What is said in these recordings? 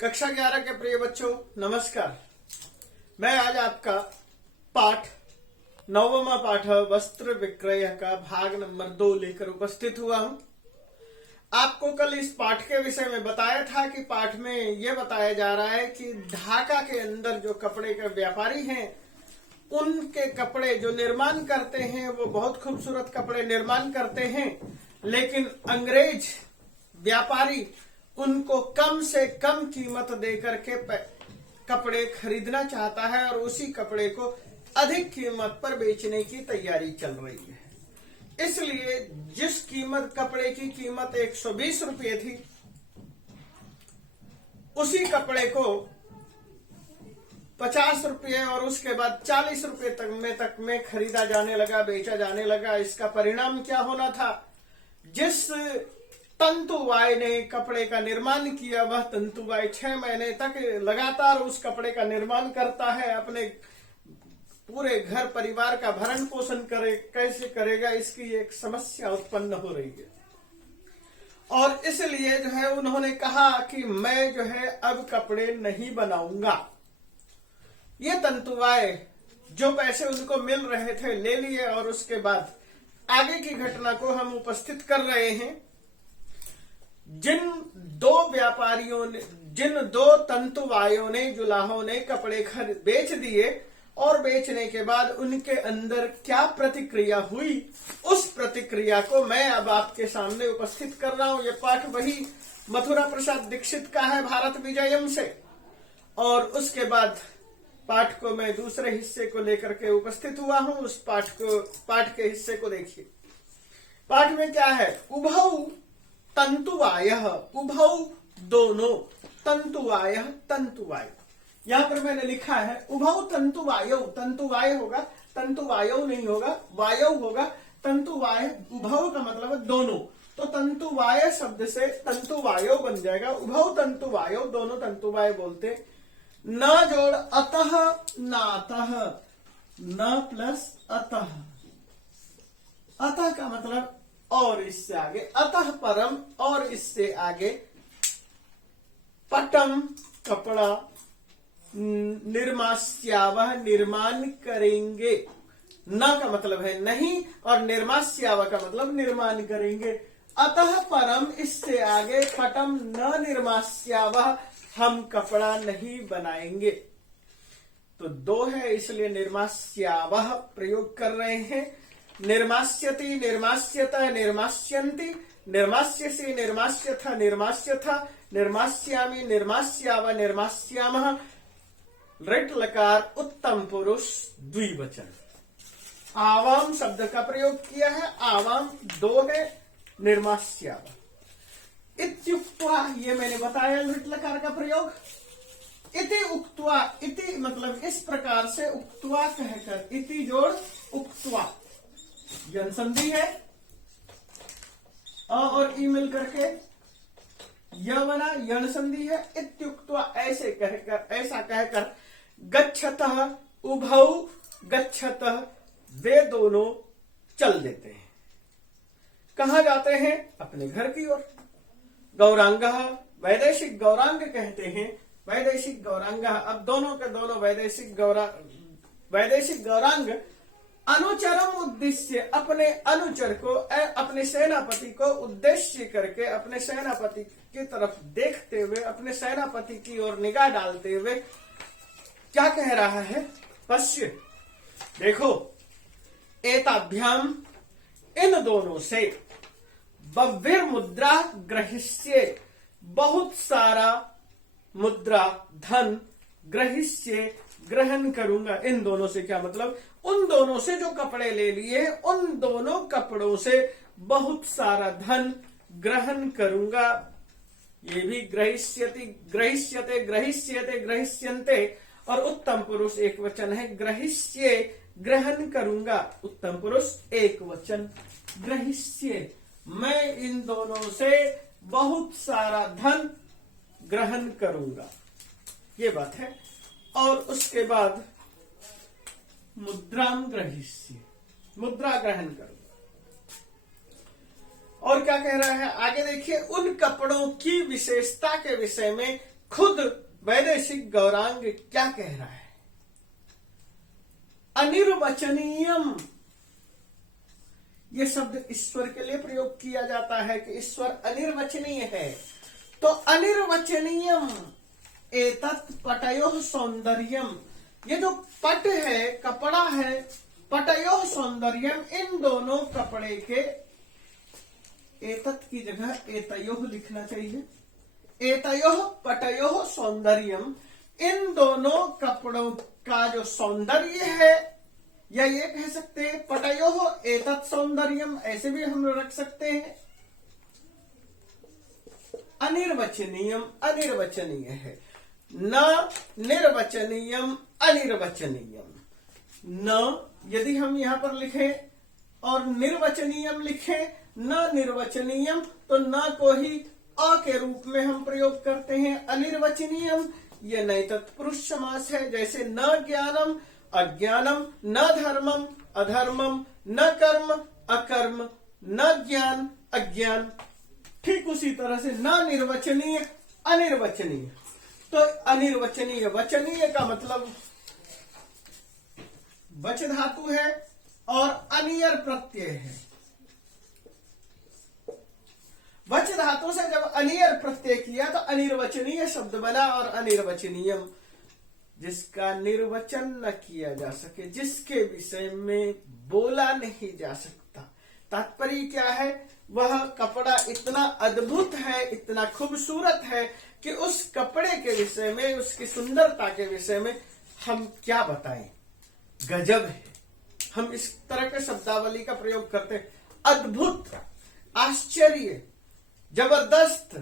कक्षा 11 के प्रिय बच्चों नमस्कार। मैं आज आपका पाठ 9वां पाठ वस्त्र विक्रय का भाग नंबर 2 लेकर उपस्थित हुआ हूं। आपको कल इस पाठ के विषय में बताया था कि पाठ में यह बताया जा रहा है कि ढाका के अंदर जो कपड़े के व्यापारी हैं उनके कपड़े जो निर्माण करते हैं वो बहुत खूबसूरत कपड़े निर्माण करते हैं, लेकिन अंग्रेज व्यापारी उनको कम से कम कीमत देकर के कपड़े खरीदना चाहता है और उसी कपड़े को अधिक कीमत पर बेचने की तैयारी चल रही है। इसलिए जिस कीमत कपड़े की कीमत 120 रुपये थी, उसी कपड़े को 50 रुपये और उसके बाद 40 रुपये तक में खरीदा जाने लगा, बेचा जाने लगा। इसका परिणाम क्या होना था? जिस तंतुवाय ने कपड़े का निर्माण किया, वह तंतुवाय 6 महीने तक लगातार उस कपड़े का निर्माण करता है, अपने पूरे घर परिवार का भरण पोषण कैसे करेगा, इसकी एक समस्या उत्पन्न हो रही है। और इसलिए जो है उन्होंने कहा कि मैं जो है अब कपड़े नहीं बनाऊंगा। ये तंतुवाय जो पैसे उनको मिल रहे थे ले लिए और उसके बाद आगे की घटना को हम उपस्थित कर रहे हैं। जिन दो तंतुवायों ने, जुलाहों ने कपड़े बेच दिए और बेचने के बाद उनके अंदर क्या प्रतिक्रिया हुई, उस प्रतिक्रिया को मैं अब आपके सामने उपस्थित कर रहा हूं। यह पाठ वही मथुरा प्रसाद दीक्षित का है, भारत विजयम से। और उसके बाद पाठ को मैं दूसरे हिस्से को लेकर के उपस्थित हुआ हूं। उस पाठ के हिस्से को देखिए। पाठ में क्या है? उभौ तंतुवाय, उभौ दोनों, तंतुवाय तंतुवाय। यहां पर मैंने लिखा है उभौ तंतुवायो, तंतुवाय होगा, तंतुवायो नहीं होगा, वायौ होगा। तंतुवाय, उभौ का मतलब है दोनों, तो तंतुवाय शब्द से तंतुवायो बन जाएगा। उभौ तंतुवायो, दोनों तंतुवाय बोलते। न जोड़ अतः नातः, न प्लस अतः। अतः का मतलब और इससे आगे, अतः परम और इससे आगे, पटम कपड़ा, निर्मास्यावह निर्माण करेंगे। न का मतलब है नहीं और निर्मास्यावह का मतलब निर्माण करेंगे। अतः परम इससे आगे, पटम न निर्मास्यावह हम कपड़ा नहीं बनाएंगे। तो दो है इसलिए निर्मास्यावह प्रयोग कर रहे हैं। निर्मास्यति, निर्मास्यत, निर्मास्यन्ति, निर्मास्यसि, निर्मास्यथ, निर्मास्यथ, निर्मास्यामि, निर्मास्याव, निर्मास्यामः। लृट लकार उत्तम पुरुष द्विवचन। आवाम शब्द का प्रयोग किया है। आवाम दो है, निर्मास्याव। इत्युक्त्वा, ये मैंने बताया लृट लकार का प्रयोग। इति उक्त्वा, इति मतलब इस प्रकार से, उक्त्वा कहकर, इति जोड़ उक्त्वा, यन संधि है और ई मिल करके य बना, यन संधि है। इत्युक्त्वा ऐसे कहकर, ऐसा कहकर, गच्छतः उभौ गच्छतः, वे दोनों चल देते हैं। कहां जाते हैं? अपने घर की ओर। गौरांगः, वैदेशिक गौरांग कहते हैं, वैदेशिक गौरांग। अब दोनों के दोनों वैदेशिक गौरांग अनुचरम उद्देश्य, अपने अनुचर को, अपने सेनापति को उद्देश्य करके, अपने सेनापति की तरफ देखते हुए, अपने सेनापति की ओर निगाह डालते हुए क्या कह रहा है? पश्य, देखो, एताभ्याम, इन दोनों से, बव्विर मुद्रा ग्रहिष्ये, बहुत सारा मुद्रा धन, ग्रहिष्ये ग्रहण करूंगा। इन दोनों से क्या मतलब? उन दोनों से जो कपड़े ले लिए, उन दोनों कपड़ों से बहुत सारा धन ग्रहण करूंगा। ये भी ग्रहिष्यति, ग्रहिष्यते, ग्रहिष्यते, ग्रहिष्यन्ते और उत्तम पुरुष एक वचन है। ग्रहिष्ये ग्रहण करूंगा, उत्तम पुरुष एक वचन। ग्रहिष्ये, मैं इन दोनों से बहुत सारा धन ग्रहण करूंगा, ये बात है। और उसके बाद मुद्राम ग्रहिष्ये, मुद्रा ग्रहण करूंगा। और क्या कह रहा है आगे देखिए, उन कपड़ों की विशेषता के विषय में खुद वैदेशिक गौरांग क्या कह रहा है? अनिर्वचनीयम, ये शब्द ईश्वर के लिए प्रयोग किया जाता है कि ईश्वर अनिर्वचनीय है। तो अनिर्वचनीयम एतत् पटयोः सौंदर्यम, ये जो पट है, कपड़ा है, पटयोः सौंदर्यम, इन दोनों कपड़े के, एतत् की जगह एतयोः लिखना चाहिए। एतयोः पटयोः सौंदर्यम, इन दोनों कपड़ों का जो सौंदर्य है, या ये कह सकते हैं पटयोः एतत् सौंदर्यम, ऐसे भी हम लोग रख सकते हैं। अनिर्वचनीयम अनिर्वचनीय है, न निर्वचनीयम अनिर्वचनीयम। न यदि हम यहां पर लिखें और निर्वचनीयम लिखें, न निर्वचनीयम, तो न को ही अ के रूप में हम प्रयोग करते हैं। अनिर्वचनीयम ये नहीं तत्पुरुष समास है, जैसे न ज्ञानम अज्ञानम, न धर्मम अधर्मम, न कर्म अकर्म, न ज्ञान अज्ञान। ठीक उसी तरह से न निर्वचनीय अनिर्वचनीय। तो अनिर्वचनीय, वचनीय का मतलब वच धातु है और अनियर प्रत्यय है। वच धातु से जब अनियर प्रत्यय किया तो अनिर्वचनीय शब्द बना। और अनिर्वचनीयम जिसका निर्वचन न किया जा सके, जिसके विषय में बोला नहीं जा सकता। तात्पर्य क्या है? वह कपड़ा इतना अद्भुत है, इतना खूबसूरत है कि उस कपड़े के विषय में, उसकी सुंदरता के विषय में हम क्या बताएं। गजब है, हम इस तरह के शब्दावली का प्रयोग करते हैं। अद्भुत, आश्चर्य, जबरदस्त,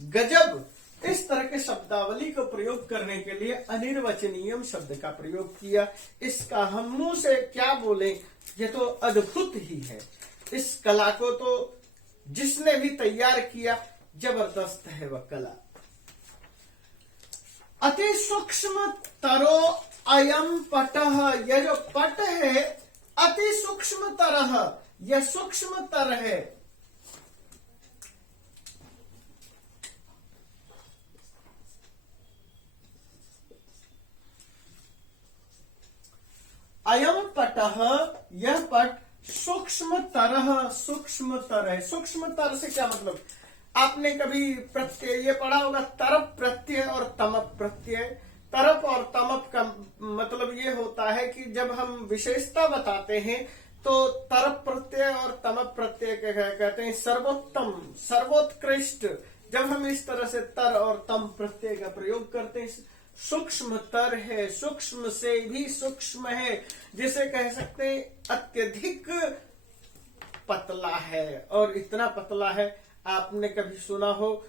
गजब, इस तरह के शब्दावली को प्रयोग करने के लिए अनिर्वचनीयम शब्द का प्रयोग किया। इसका हम मुंह से क्या बोले, ये तो अद्भुत ही है। इस कला को तो जिसने भी तैयार किया, जबरदस्त है वह कला। अति सूक्ष्म तरो अयम पटः, यह जो पट है अति सूक्ष्म तरह, यह सूक्ष्म तर है। अयम पटः, यह पट सूक्ष्म तरह, सूक्ष्म तर है। सूक्ष्म तर से क्या मतलब? आपने कभी प्रत्यय ये पढ़ा होगा, तरप प्रत्यय और तमप प्रत्यय। तरप और तमप का मतलब ये होता है कि जब हम विशेषता बताते हैं तो तरप प्रत्यय और तमप प्रत्यय कहते हैं सर्वोत्तम, सर्वोत्कृष्ट। जब हम इस तरह से तर और तम प्रत्यय का प्रयोग करते हैं, सूक्ष्म तर है, सूक्ष्म से भी सूक्ष्म है, जिसे कह सकते हैं अत्यधिक पतला है। और इतना पतला है, आपने कभी सुना हो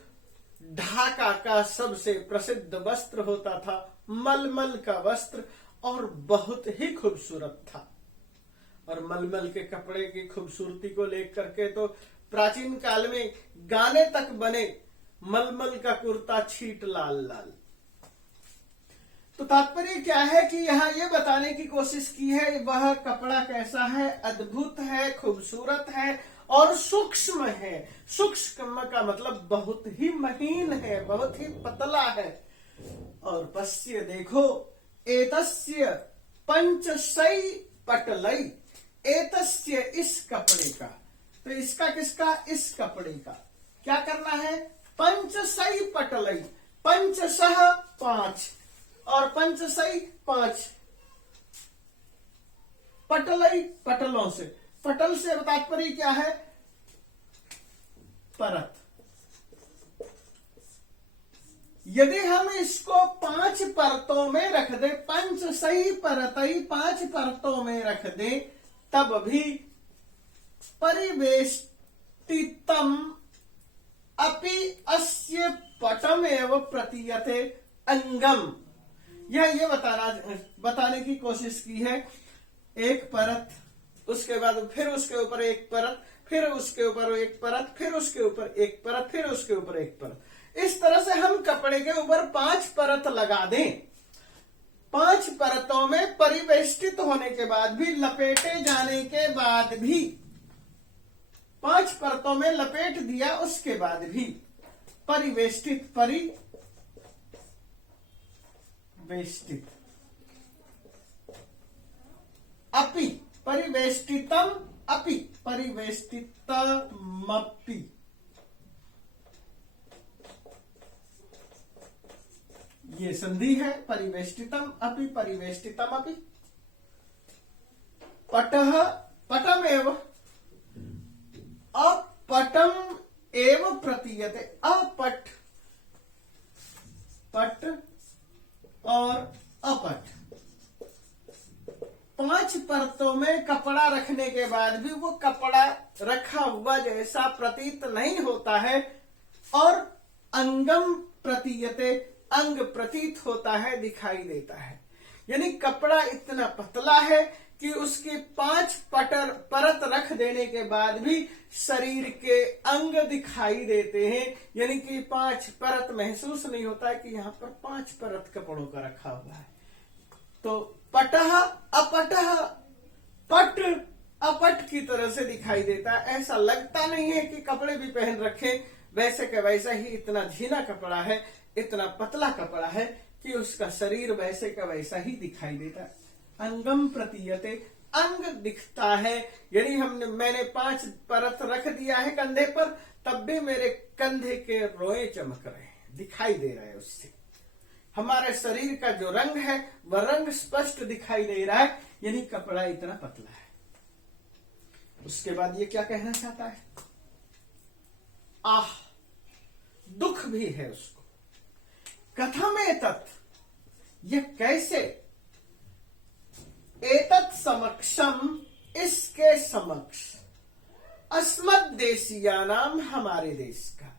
ढाका का सबसे प्रसिद्ध वस्त्र होता था मलमल का वस्त्र, और बहुत ही खूबसूरत था। और मलमल के कपड़े की खूबसूरती को लेकर के तो प्राचीन काल में गाने तक बने, मलमल का कुर्ता छीट लाल लाल। तो तात्पर्य क्या है कि यहाँ ये बताने की कोशिश की है वह कपड़ा कैसा है, अद्भुत है, खूबसूरत है और सूक्ष्म है। सूक्ष्म का मतलब बहुत ही महीन है, बहुत ही पतला है। और पश्य देखो, एतस्य पंचशई पटलई, एतस्य इस कपड़े का, तो इसका किसका? इस कपड़े का क्या करना है? पंचशई पटलई, पंचशः 5 और पंचशई 5, पटलई पटलों से। पटल से तात्पर्य क्या है? परत। यदि हम इसको 5 परतों में रख दे, पंचशई परतई 5 परतों में रख दे, तब भी परिवेष्टितम अपि अस्य पटमेव प्रतीयते अंगम। ये बताने की कोशिश की है। एक परत, उसके बाद फिर उसके ऊपर एक परत, फिर उसके ऊपर एक परत, फिर उसके ऊपर एक परत, फिर उसके ऊपर एक परत। इस तरह से हम कपड़े के ऊपर 5 परत लगा दें। 5 परतों में परिवेष्टित होने के बाद भी, लपेटे जाने के बाद भी, 5 परतों में लपेट दिया उसके बाद भी परिवेष्टित, वेष्टित, अपि परिवेष्टितम, अपि परिवेष्टितमपि, ये संधि है। परिवेष्टितम अपि परिवेष्टितमपि। पटः पटमेव अपटम एव प्रतीयते, अपट, पट और अपट, 5 परतों में कपड़ा रखने के बाद भी वो कपड़ा रखा हुआ जैसा प्रतीत नहीं होता है, और अंगम प्रतीयते, अंग प्रतीत होता है, दिखाई देता है। यानी कपड़ा इतना पतला है कि उसके 5 परत रख देने के बाद भी शरीर के अंग दिखाई देते हैं। यानी कि 5 परत महसूस नहीं होता है कि यहाँ पर 5 परत कपड़ों का रखा हुआ है। तो पटः अपटः, पट अपट की तरह से दिखाई देता है। ऐसा लगता नहीं है कि कपड़े भी पहन रखे, वैसे का वैसा ही इतना झीना कपड़ा है, इतना पतला कपड़ा है कि उसका शरीर वैसे का वैसा ही दिखाई देता है। अंगम प्रतीयते, अंग दिखता है। यानी मैंने 5 परत रख दिया है कंधे पर, तब भी मेरे कंधे के रोए चमक रहे हैं, दिखाई दे रहा है। उससे हमारे शरीर का जो रंग है वह रंग स्पष्ट दिखाई दे रहा है। यानी कपड़ा इतना पतला है। उसके बाद ये क्या कहना चाहता है? आह, दुख भी है उसको। कथम एतत्, यह कैसे? एतत् समक्षम, इसके समक्ष, अस्मद्देशीयानाम, हमारे देश का।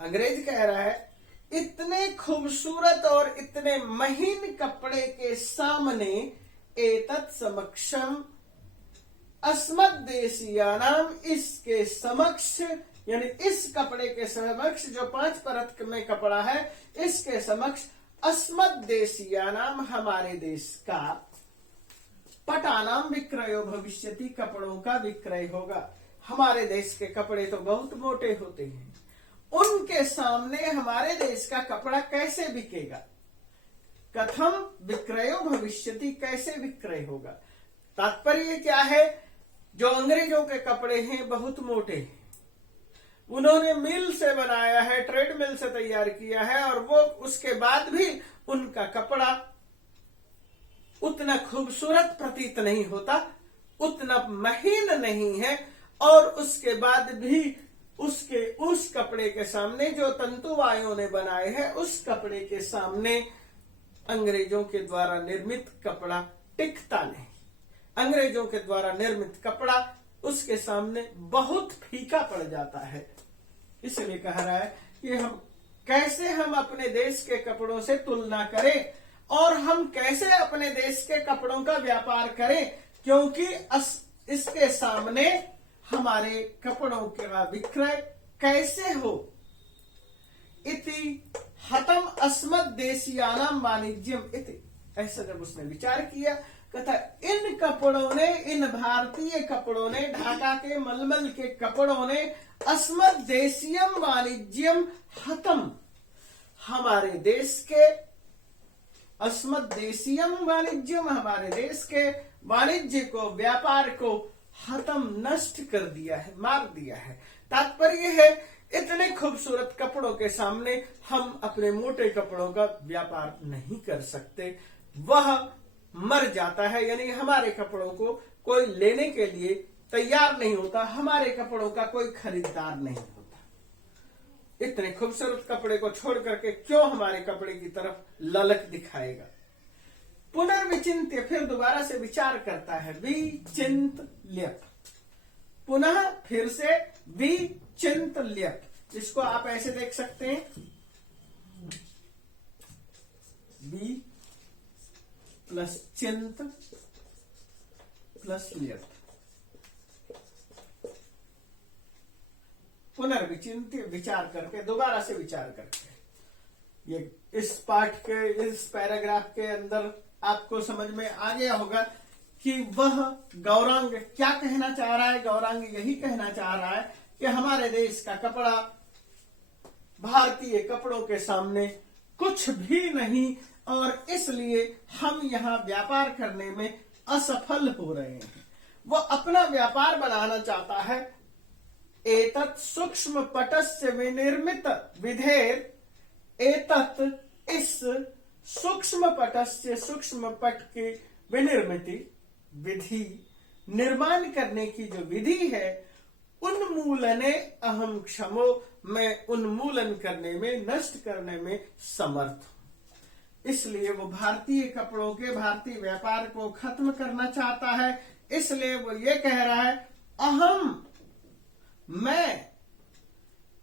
अंग्रेज कह रहा है इतने खूबसूरत और इतने महीन कपड़े के सामने, एतत् समक्षम अस्मद्देशीयानाम, इसके समक्ष, यानी इस कपड़े के समक्ष जो 5 परत में कपड़ा है, इसके समक्ष अस्मद्देशीयानाम, हमारे देश का, पटानाम विक्रयो भविष्यति, कपड़ों का विक्रय होगा। हमारे देश के कपड़े तो बहुत मोटे होते हैं, उनके सामने हमारे देश का कपड़ा कैसे बिकेगा? कथम विक्रयो भविष्यति, कैसे विक्रय होगा? तात्पर्य क्या है? जो अंग्रेजों के कपड़े हैं बहुत मोटे हैं, उन्होंने मिल से बनाया है, ट्रेड मिल से तैयार किया है, और वो उसके बाद भी उनका कपड़ा उतना खूबसूरत प्रतीत नहीं होता, उतना महीन नहीं है, और उसके बाद भी उस कपड़े के सामने जो तंतुवायों ने बनाए हैं, उस कपड़े के सामने अंग्रेजों के द्वारा निर्मित कपड़ा टिकता नहीं। अंग्रेजों के द्वारा निर्मित कपड़ा उसके सामने बहुत फीका पड़ जाता है। इसलिए कह रहा है कि हम अपने देश के कपड़ों से तुलना करें, और हम कैसे अपने देश के कपड़ों का व्यापार करें, क्योंकि इसके सामने हमारे कपड़ों का विक्रय कैसे हो। इति हतम अस्मद्देशीयानाम वाणिज्यम इति, ऐसा जब उसने विचार किया, कहता इन कपड़ों ने, इन भारतीय कपड़ों ने, ढाका के मलमल के कपड़ों ने, अस्मद्देशीयम वाणिज्यम हतम, हमारे देश के, अस्मद्देशीयम वाणिज्यम, हमारे देश के वाणिज्य को, व्यापार को, हतम, नष्ट कर दिया है, मार दिया है। तात्पर्य है इतने खूबसूरत कपड़ों के सामने हम अपने मोटे कपड़ों का व्यापार नहीं कर सकते, वह मर जाता है। यानी हमारे कपड़ों को कोई लेने के लिए तैयार नहीं होता, हमारे कपड़ों का कोई खरीदार नहीं होता। इतने खूबसूरत कपड़े को छोड़ करके क्यों हमारे कपड़े की तरफ ललक दिखाएगा? पुनर्विचिंत्य, फिर दोबारा से विचार करता है। विचिंत ल्यप, पुनः फिर से विचिंत ल्यप। इसको आप ऐसे देख सकते हैं, बी प्लस चिंत प्लस ल्यप। पुनर्विचिंत्य, विचार करके, दोबारा से विचार करके। ये इस पाठ के, इस पैराग्राफ के अंदर आपको समझ में आ गया होगा कि वह गौरांग क्या कहना चाह रहा है। गौरांग यही कहना चाह रहा है कि हमारे देश का कपड़ा भारतीय कपड़ों के सामने कुछ भी नहीं, और इसलिए हम यहाँ व्यापार करने में असफल हो रहे हैं। वो अपना व्यापार बनाना चाहता है। एतत् सूक्ष्म पटस्य विनिर्मित विधेर, एतत् इस सूक्ष्म पटस्य सूक्ष्म पट की विनिर्मिति विधि, निर्माण करने की जो विधि है, उन्मूलने अहम क्षमो, मैं उन्मूलन करने में, नष्ट करने में समर्थ हूं। इसलिए वो भारतीय कपड़ों के, भारतीय व्यापार को खत्म करना चाहता है। इसलिए वो ये कह रहा है, अहम, मैं,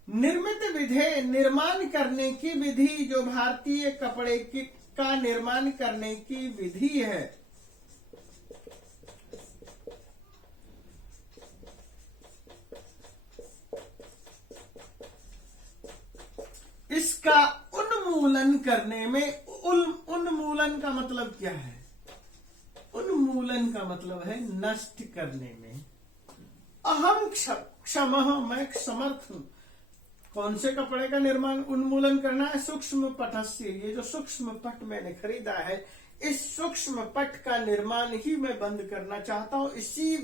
निर्मित विधे, निर्माण करने की विधि, जो भारतीय कपड़े की का निर्माण करने की विधि है, इसका उन्मूलन करने में, उन्मूलन का मतलब क्या है? उन्मूलन का मतलब है नष्ट करने में। अहम क्षमः, मैं समर्थ हूं। कौन से कपड़े का निर्माण उन्मूलन करना है? सूक्ष्म पटस्य, ये जो सूक्ष्म पट मैंने खरीदा है, इस सूक्ष्म पट का निर्माण ही मैं बंद करना चाहता हूं। इसी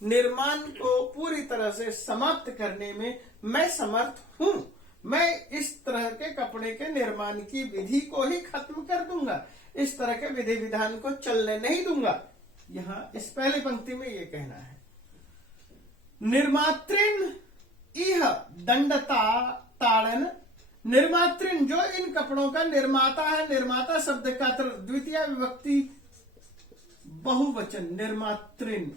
निर्माण को पूरी तरह से समाप्त करने में मैं समर्थ हूं। मैं इस तरह के कपड़े के निर्माण की विधि को ही खत्म कर दूंगा, इस तरह के विधि विधान को चलने नहीं दूंगा। यहां इस पहली पंक्ति में ये कहना है, निर्मात्रिन इह दंडता ताड़न, निर्मात्रिन जो इन कपड़ों का निर्माता है, निर्माता शब्द का द्वितीय विभक्ति बहुवचन, निर्मात्रिन,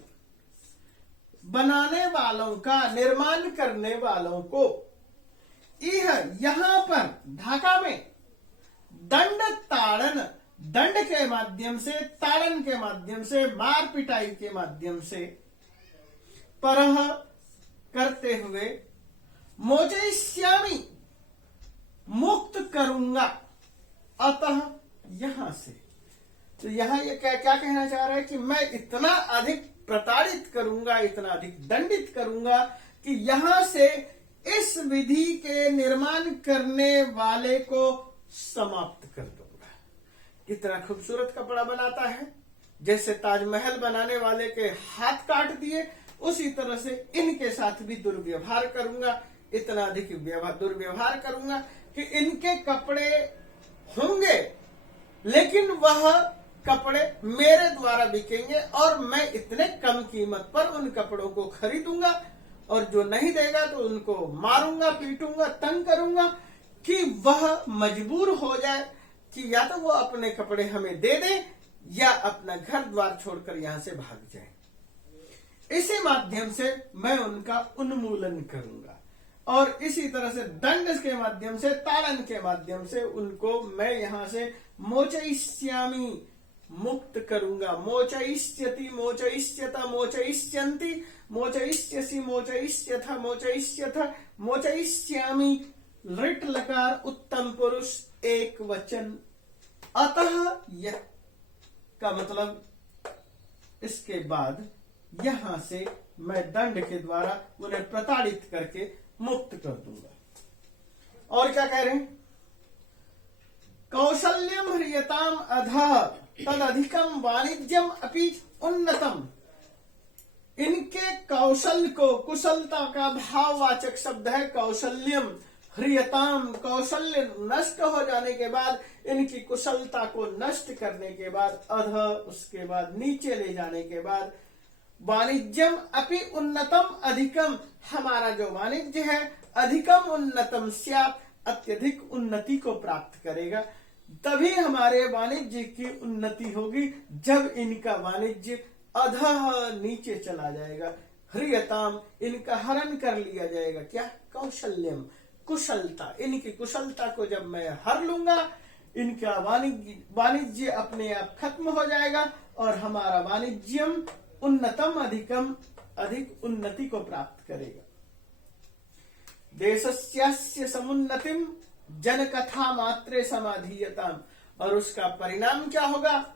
बनाने वालों का, निर्माण करने वालों को, इह यहां पर ढाका में, दंड ताड़न, दंड के माध्यम से, ताड़न के माध्यम से, मार पिटाई के माध्यम से, परह करते हुए, मोचयिष्यामि, मुक्त करूंगा, अतः यहां से। तो यहां ये क्या कहना चाह रहा है कि मैं इतना अधिक प्रताड़ित करूंगा, इतना अधिक दंडित करूंगा कि यहां से इस विधि के निर्माण करने वाले को समाप्त कर दूंगा। कितना खूबसूरत कपड़ा बनाता है, जैसे ताजमहल बनाने वाले के हाथ काट दिए, उसी तरह से इनके साथ भी दुर्व्यवहार करूंगा। इतना अधिक दुर्व्यवहार करूंगा कि इनके कपड़े होंगे, लेकिन वह कपड़े मेरे द्वारा बिकेंगे और मैं इतने कम कीमत पर उन कपड़ों को खरीदूंगा, और जो नहीं देगा तो उनको मारूंगा, पीटूंगा, तंग करूंगा कि वह मजबूर हो जाए कि या तो वो अपने कपड़े हमें दे दे या अपना घर द्वार छोड़कर यहां से भाग जाए। इसी माध्यम से मैं उनका उन्मूलन करूंगा, और इसी तरह से दंड के माध्यम से, ताड़न के माध्यम से उनको मैं यहां से मोचयिष्यामि, मुक्त करूंगा। मोचयिष्यति, मोचयिष्यत, मोचयिष्यन्ति, मोचयिष्यसि, मोचयिष्यथ, मोचयिष्यथ, मोचयिष्यामि, ऋट लकार उत्तम पुरुष एक वचन। अतः यह का मतलब इसके बाद यहां से मैं दंड के द्वारा उन्हें प्रताड़ित करके मुक्त कर दूंगा। और क्या कह रहे हैं? कौशल्यम ह्रियताम अधः तद अधिकम वाणिज्यम अपि उन्नतम। इनके कौशल को, कुशलता का भाववाचक शब्द है कौशल्यम। ह्रियताम, कौशल्य नष्ट हो जाने के बाद, इनकी कुशलता को नष्ट करने के बाद, अध, उसके बाद नीचे ले जाने के बाद, वाणिज्यम अपि उन्नतम अधिकम, हमारा जो वाणिज्य है अधिकम उन्नतम स्यात्, अत्यधिक उन्नति को प्राप्त करेगा। तभी हमारे वाणिज्य की उन्नति होगी जब इनका वाणिज्य अधः, नीचे चला जाएगा। ह्रियताम, इनका हरण कर लिया जाएगा। क्या? कौशल्यम, कुशलता। इनकी कुशलता को जब मैं हर लूंगा, इनका वाणिज्य अपने आप खत्म हो जाएगा और हमारा वाणिज्यम उन्नतम अधिकम, अधिक उन्नति को प्राप्त करेगा। देशस्यास्य समुन्नतिम जन कथा मात्रे समाधीयताम, और उसका परिणाम क्या होगा?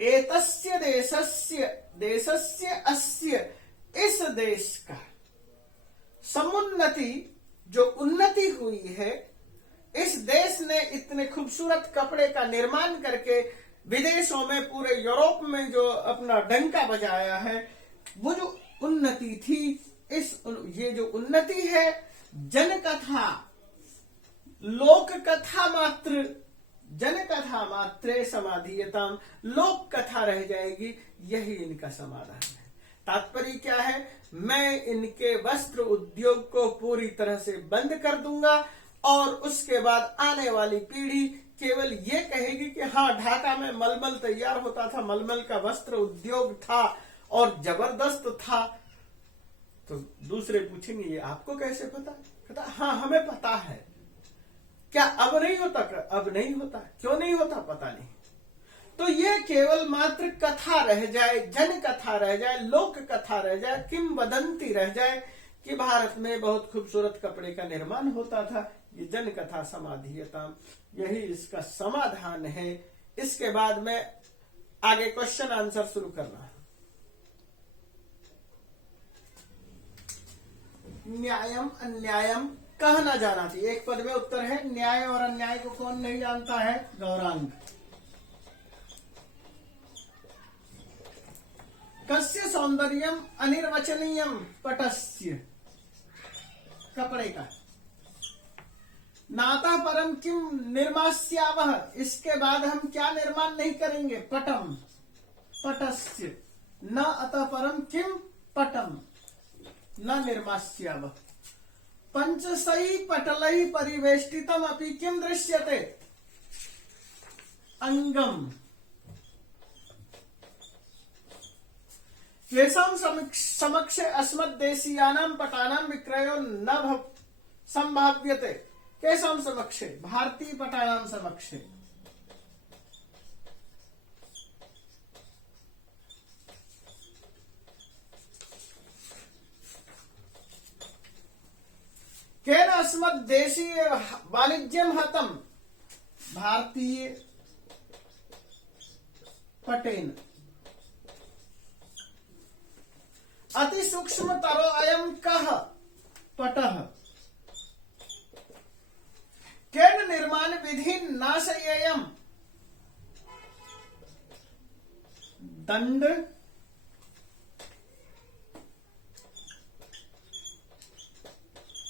एतस्य देशस्य अस्य, इस देश का समुन्नति, जो उन्नति हुई है, इस देश ने इतने खूबसूरत कपड़े का निर्माण करके विदेशों में, पूरे यूरोप में जो अपना डंका बजाया है, वो जो उन्नति थी, ये जो उन्नति है, जन कथा, लोक कथा मात्र, जन कथा मात्रे समाधीयताम, लोक कथा रह जाएगी, यही इनका समाधान है। तात्पर्य क्या है? मैं इनके वस्त्र उद्योग को पूरी तरह से बंद कर दूंगा और उसके बाद आने वाली पीढ़ी केवल ये कहेगी कि हाँ, ढाका में मलमल तैयार होता था, मलमल का वस्त्र उद्योग था और जबरदस्त था। तो दूसरे पूछेंगे ये आपको कैसे पता? कहता हाँ, हमें पता है। क्या अब नहीं होता? अब नहीं होता। क्यों नहीं होता? पता नहीं। तो ये केवल मात्र कथा रह जाए, जन कथा रह जाए, लोक कथा रह जाए, किंवदंती रह जाए कि भारत में बहुत खूबसूरत कपड़े का निर्माण होता था। ये जन कथा समाधीयता, यही इसका समाधान है। इसके बाद में आगे क्वेश्चन आंसर शुरू करना है। न्यायम अन्यायम कह न जाना चाहिए। एक पद में उत्तर है, न्याय और अन्याय को कौन नहीं जानता है? गौरांग। कस्य सौंदर्यम अनिर्वचनीयम पटस्य, कपड़े का। नाता परम किम निर्मास्यावह, इसके बाद हम क्या निर्माण नहीं करेंगे? पटम, पटस्य। न अतः परम किम पटम न निर्मास्यावह। पंचसई पटलई परिवेष्टितम अपि किम दृश्यते? अंगम। येषां समक्षे अस्मद्देशीयानां पटानां विक्रयो न संभाव्यते। केषां समक्षे? भारतीय पटानां समक्षे। केन अस्मद्देशीय वाणिज्यं हतम? भारतीय पटेन। अति सूक्ष्म तरो अयम कह? पटः। केन निर्माण विधि नाशयेयम? दंड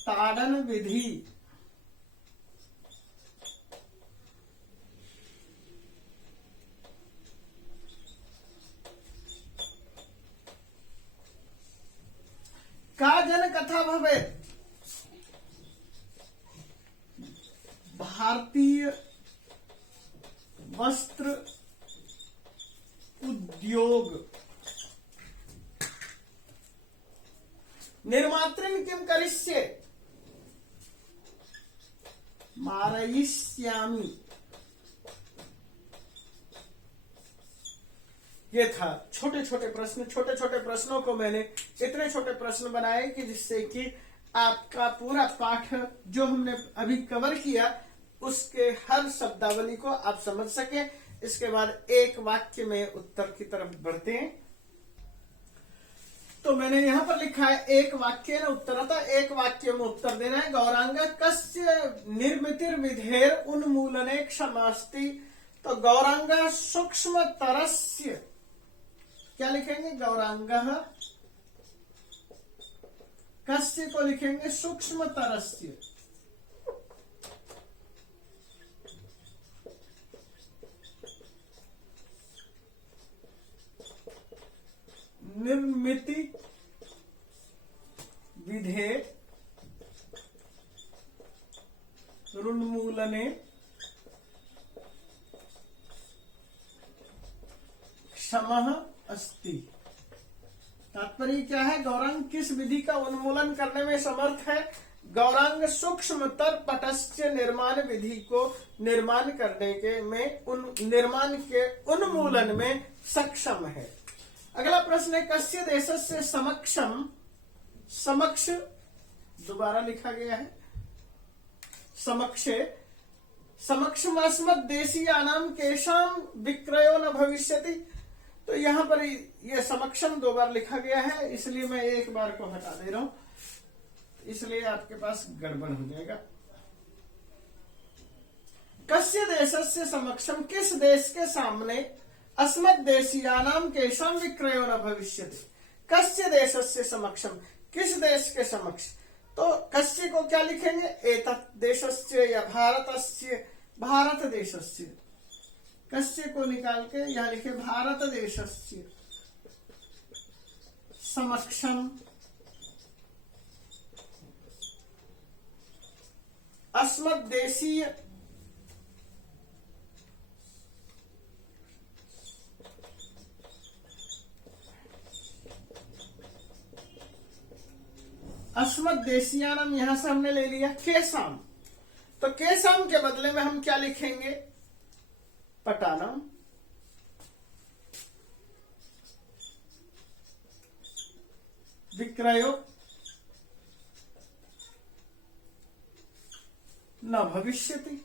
ताड़न विधि। का जन कथा भवे? भारतीय वस्त्र उद्योग। निर्मातृन किम करिष्ये? मारयिष्यामि। ये था छोटे छोटे प्रश्न। छोटे छोटे प्रश्नों को मैंने इतने छोटे प्रश्न बनाए कि जिससे कि आपका पूरा पाठ जो हमने अभी कवर किया उसके हर शब्दावली को आप समझ सके। इसके बाद एक वाक्य में उत्तर की तरफ बढ़ते हैं। तो मैंने यहां पर लिखा है एक वाक्य न उत्तरता, एक वाक्य में उत्तर देना है। गौरांग कस्य निर्मितिर विधेर उन्मूलने क्षमास्ति। तो गौरांग सूक्ष्म तरस्य, क्या लिखेंगे? गौरांग कस्य को लिखेंगे सूक्ष्म तरस्य। निर्मिति विधे उन्मूलने क्षमः अस्ति। तात्पर्य क्या है? गौरांग किस विधि का उन्मूलन करने में समर्थ है? गौरांग सूक्ष्मतर पटस्य निर्माण विधि को निर्माण करने के में निर्माण के उन्मूलन में सक्षम है। अगला प्रश्न है कस्य देशस्य समक्षम, समक्ष दोबारा लिखा गया है समक्षे, समक्षमस्मत् देशीयानाम केशाम विक्रयो न भविष्यति। तो यहां पर ये समक्षम दो बार लिखा गया है, इसलिए मैं एक बार को हटा दे रहा हूं, इसलिए आपके पास गड़बड़ हो जाएगा। देशस्य समक्षम, किस देश के सामने, अस्मद्देशीयानां केषां विक्रयो न भविष्यति। कस्य देशस्य समक्षम, किस देश के समक्ष। तो कस्य को क्या लिखेंगे, एतत् देशस्य या भारतस्य, भारत देशस्य। कस्य को निकाल के यहां लिखे भारत देशस्य समक्षम अस्मद्देशीय अस्मद्देशीयानम, यहां से हमने ले लिया केसाम। तो केसाम के बदले में हम क्या लिखेंगे, पटानम। विक्रयो न भविष्यति।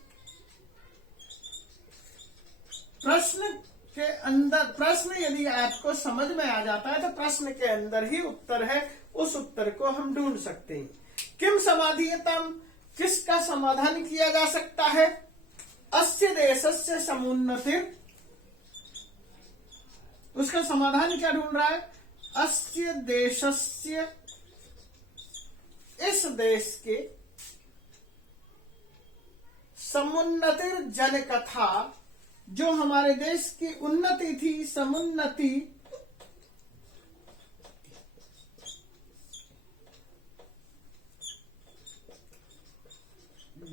प्रश्न के अंदर, प्रश्न यदि आपको समझ में आ जाता है तो प्रश्न के अंदर ही उत्तर है, उस उत्तर को हम ढूंढ सकते हैं। किम समाधीयताम, किसका समाधान किया जा सकता है, अस्य देशस्य समुन्नतिर, उसका समाधान क्या ढूंढ रहा है, अस्य देशस्य, इस देश के, समुन्नतिर जनकथा, जो हमारे देश की उन्नति थी, समुन्नति,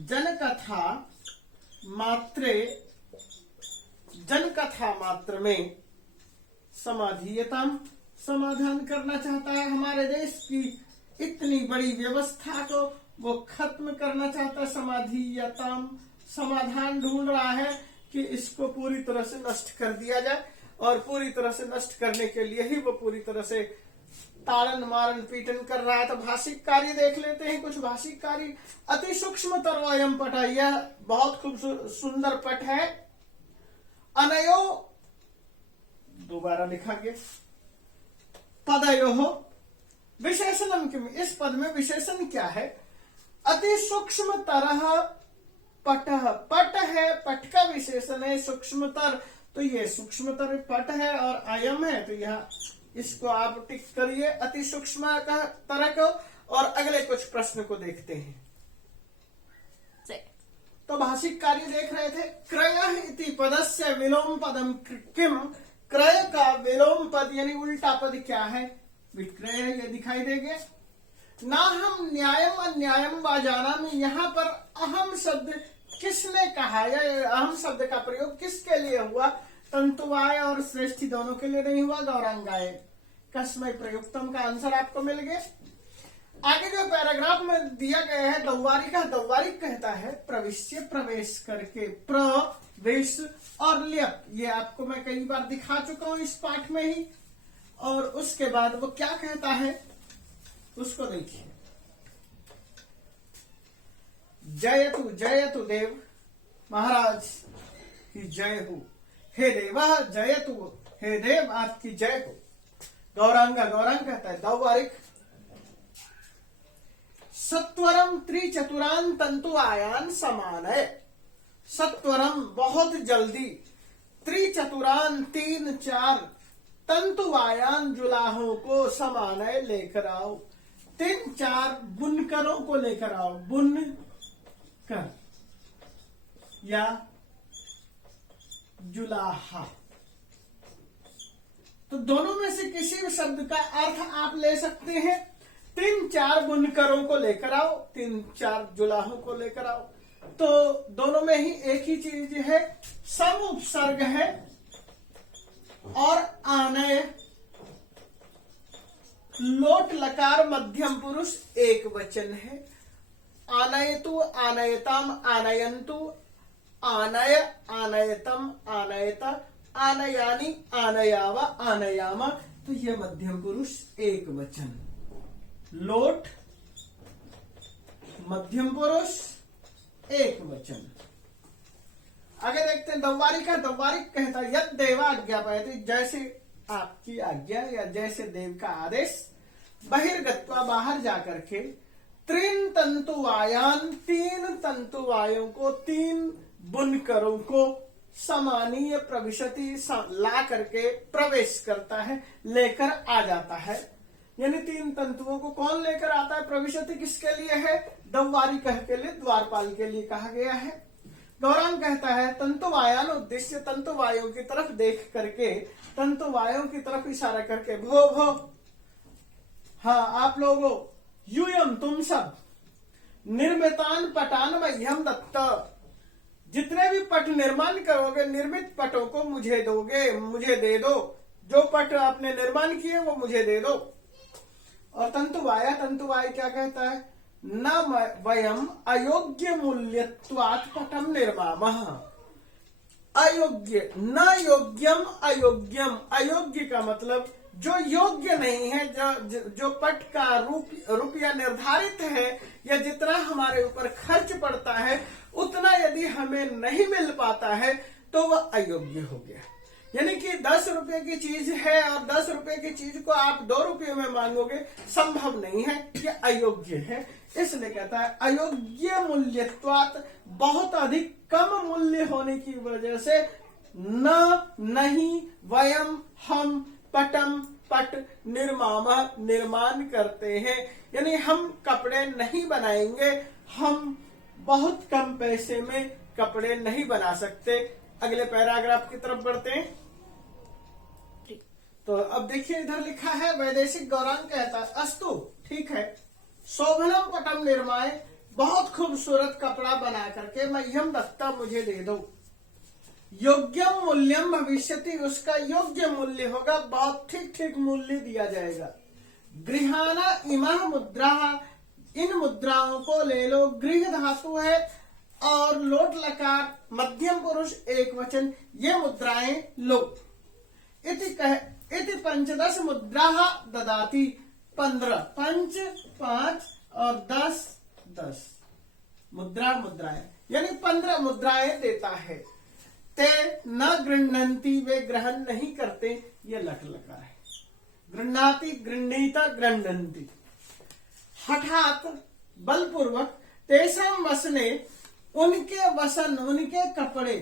जनकथा मात्रे, जनकथा मात्र में समाधीयताम, समाधान करना चाहता है। हमारे देश की इतनी बड़ी व्यवस्था को वो खत्म करना चाहता है। समाधीयताम, समाधान ढूंढ रहा है कि इसको पूरी तरह से नष्ट कर दिया जाए, और पूरी तरह से नष्ट करने के लिए ही वो पूरी तरह से ताड़न मारन पीटन कर रहा है। तो भाषिक कार्य देख लेते हैं, कुछ भाषिक कार्य। अति सूक्ष्म तरवयम पट, यह बहुत खूब सुंदर पट है। अनयो, दोबारा लिखा गया, पदयो विशेषणम किम, इस पद में विशेषण क्या है, अति सूक्ष्म तरह पट, पट है, पट का विशेषण है सूक्ष्मतर, तो ये सूक्ष्मतर पट है, और अयम है, तो यह इसको आप टिक करिए, अति सूक्ष्म का तरह को। और अगले कुछ प्रश्न को देखते हैं। तो भाषिक कार्य देख रहे थे। क्रय इति पदस्य विलोम पदम किम, क्रय का विलोम पद यानी उल्टा पद क्या है, विक्रय, ये दिखाई देंगे। ना हम न्यायम अन्यायम व जानामि, यहाँ पर अहम शब्द किसने कहा, या अहम शब्द का प्रयोग किसके लिए हुआ, तंतुवाय और श्रेष्ठी दोनों के लिए नहीं हुआ, गौरांगाय। कस्मय प्रयुक्तम का आंसर आपको मिल गया। आगे जो पैराग्राफ में दिया गया है, दौवारिका, दौवारिक कहता है प्रविश्य, प्रवेश करके, प्रवेश और ल्यप, ये आपको मैं कई बार दिखा चुका हूं इस पाठ में ही। और उसके बाद वो क्या कहता है उसको देखिए। जयतु जयतु देव, महाराज की जय हो, हे देवा जयतु, हे देव आपकी जय हो। गौरांगा, गौरांग कहता है दौवारिक। सत्वरम त्रिचतुरान तंतु आयान समानय, सत्वरम बहुत जल्दी, त्रिचतुरान तीन चार, तंतु आयान जुलाहों को, समानय लेकर आओ, तीन चार बुनकरों को लेकर आओ, बुनकर या जुलाहा। तो दोनों में से किसी भी शब्द का अर्थ आप ले सकते हैं। तीन चार बुनकरों को लेकर आओ, तीन चार जुलाहों को लेकर आओ, तो दोनों में ही एक ही चीज है, सम उपसर्ग है और आनय, लोट लकार मध्यम पुरुष एक वचन है। आनयतु आनयतम आनयन्तु, आनय आनयतम आनयत, आनयानि आनयाव आनयाम, तो यह मध्यम पुरुष एक वचन। लोट मध्यम पुरुष एक वचन। आगे देखते हैं दौवारिका, दौवारिक कहता है यद देवा आज्ञापयति, जैसे आपकी आज्ञा या जैसे देव का आदेश, बहिर्गत्वा बाहर जाकर के, त्रीन तंतुवायान तीन तंतुवायों को, तीन बुनकरों को सामान्य प्रविशति ला करके प्रवेश करता है, लेकर आ जाता है। यानी 3 तंतुओं को कौन लेकर आता है? प्रविशति किसके लिए है? दव्वारी कह के लिए, द्वारपाल के लिए कहा गया है। गौरांग कहता है तंतुवायान उद्देश्य, तंतुवायों की तरफ देख करके, तंतुवायों की तरफ इशारा करके, भो भो, हाँ आप लोगों, यूयम तुम सब, निर्मितान पटान मह्यम दत्त, जितने भी पट निर्माण करोगे, निर्मित पटों को मुझे दोगे, मुझे दे दो। जो पट आपने निर्माण किए वो मुझे दे दो। और तंतुवाय क्या कहता है? न वयम अयोग्य मूल्यत्वात् पटम निर्मामः। अयोग्य, न योग्यम अयोग्यम, अयोग्य का मतलब जो योग्य नहीं है, जो पट का रुपया निर्धारित है या जितना हमारे ऊपर खर्च पड़ता है उतना यदि हमें नहीं मिल पाता है तो वह अयोग्य हो गया। यानी कि 10 रुपए की चीज है और 10 रुपए की चीज को आप 2 रुपये में मांगोगे, संभव नहीं है, ये अयोग्य है। इसलिए कहता है अयोग्य मूल्यत्वात्, बहुत अधिक कम मूल्य होने की वजह से, न, नहीं, वयम, हम, पटम, पट, निर्मामा, निर्माण करते हैं। यानी हम कपड़े नहीं बनाएंगे, हम बहुत कम पैसे में कपड़े नहीं बना सकते। अगले पैराग्राफ की तरफ बढ़ते हैं। तो अब देखिए इधर लिखा है, वैदेशिक गौरांग कहता है अस्तु, ठीक है, शोभनम पटम निर्माय, बहुत खूबसूरत कपड़ा बना करके मह्यम दत्ता, मुझे दे दो। योग्यम मूल्यम भविष्यति, उसका योग्य मूल्य होगा, बहुत ठीक ठीक मूल्य दिया जाएगा। गृहाना इमः मुद्रा, इन मुद्राओं को ले लो। गृह धातु है और लोट लकार मध्यम पुरुष एक वचन, ये मुद्राएं लो। इति 15 मुद्रा ददाति, 15, 5 5 और 10 10 मुद्राएं, यानी 15 मुद्राएं देता है। ते न गृह्णन्ति, वे ग्रहण नहीं करते, ये लट लकार है। गृह्णाति, गृह्णीता, गृह्णन्ति। हठात, बलपूर्वक, तेषां वसने, उनके वसन, उनके कपड़े,